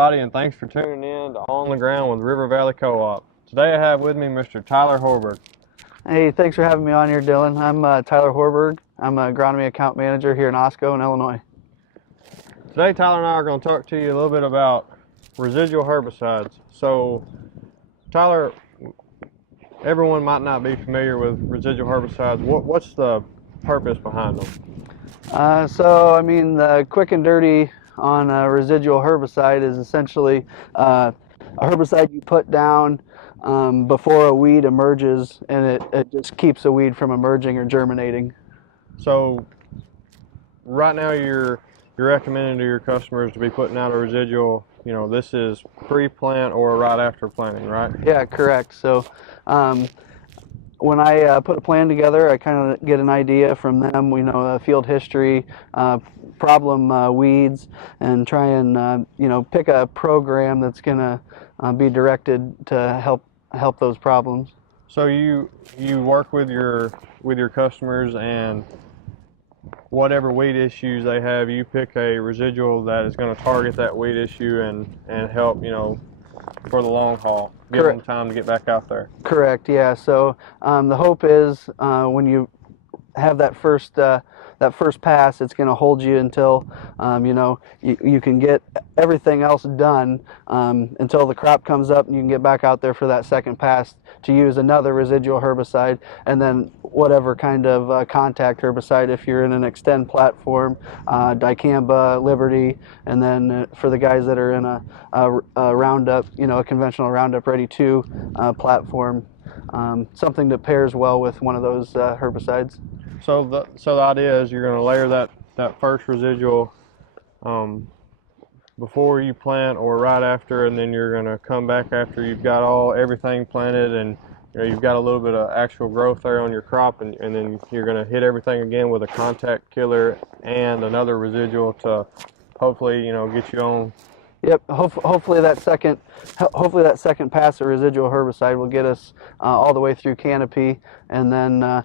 everybody, and thanks for tuning in to On the Ground with River Valley Co-op. Today I have with me Mr. Tyler Horberg. Hey, thanks for having me on here, Dylan. I'm Tyler Horberg. I'm an Agronomy Account Manager here in Osco in Illinois. Today Tyler and I are going to talk to you a little bit about residual herbicides. So Tyler, everyone might not be familiar with residual herbicides. What's the purpose behind them? The quick and dirty on a residual herbicide is essentially a herbicide you put down before a weed emerges, and it just keeps a weed from emerging or germinating. So right now you're recommending to your customers to be putting out a residual, this is pre-plant or right after planting, right? Yeah, correct. So when I put a plan together, I kind of get an idea from them. We know field history, problem weeds, and try and pick a program that's going to be directed to help those problems. So you work with your customers, and whatever weed issues they have, you pick a residual that is going to target that weed issue and help for the long haul. Give them time to get back out there. Correct. Yeah. So the hope is when you have that first pass, it's going to hold you until you can get everything else done until the crop comes up, and you can get back out there for that second pass to use another residual herbicide, and then whatever kind of contact herbicide if you're in an extend platform, dicamba, Liberty, and then for the guys that are in a Roundup, a conventional Roundup Ready 2 platform, something that pairs well with one of those herbicides. So the idea is you're going to layer that first residual before you plant or right after, and then you're going to come back after you've got everything planted and you've got a little bit of actual growth there on your crop, and then you're going to hit everything again with a contact killer and another residual to hopefully get you on. Yep. Hopefully that second pass of residual herbicide will get us all the way through canopy, and then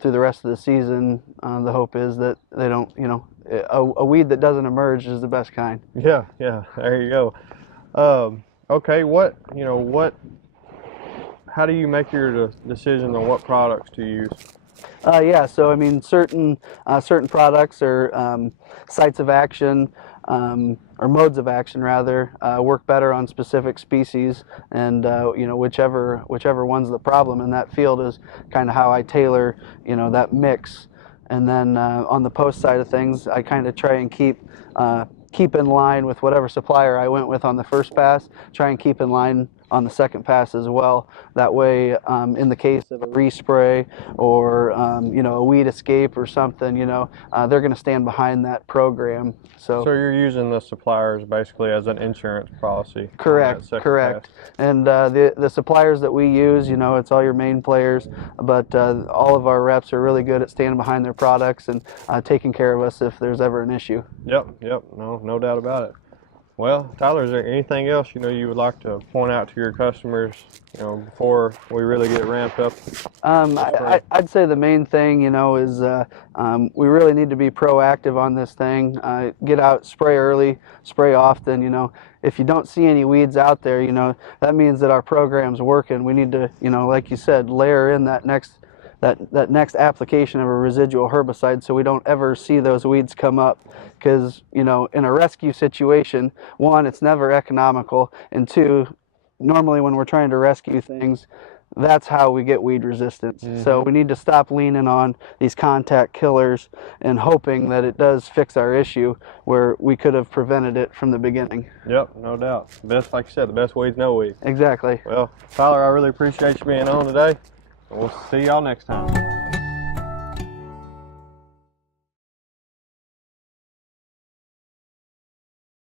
through the rest of the season. The hope is that they don't, a weed that doesn't emerge is the best kind. Yeah. There you go. Okay. How do you make your decision on what products to use? So certain products or sites of action, or modes of action rather, work better on specific species, and whichever one's the problem in that field is kind of how I tailor that mix. And then on the post side of things, I kind of try and keep in line with whatever supplier I went with on the first pass. Try and keep in line on the second pass as well. That way, in the case of a respray or a weed escape or something, they're going to stand behind that program. So you're using the suppliers basically as an insurance policy. Correct. And the suppliers that we use, it's all your main players, but all of our reps are really good at standing behind their products and taking care of us if there's ever an issue. Yep. No doubt about it. Well, Tyler, is there anything else you would like to point out to your customers, before we really get ramped up? I'd say the main thing, is we really need to be proactive on this thing. Get out, spray early, spray often. If you don't see any weeds out there, that means that our program's working. We need to, like you said, layer in that next application of a residual herbicide so we don't ever see those weeds come up, because in a rescue situation, one, it's never economical, and two, normally when we're trying to rescue things, that's how we get weed resistance. Mm-hmm. So we need to stop leaning on these contact killers and hoping that it does fix our issue where we could have prevented it from the beginning. Yep, no doubt. Like you said, the best weeds, no weeds. Exactly. Well, Tyler, I really appreciate you being on today. We'll see y'all next time.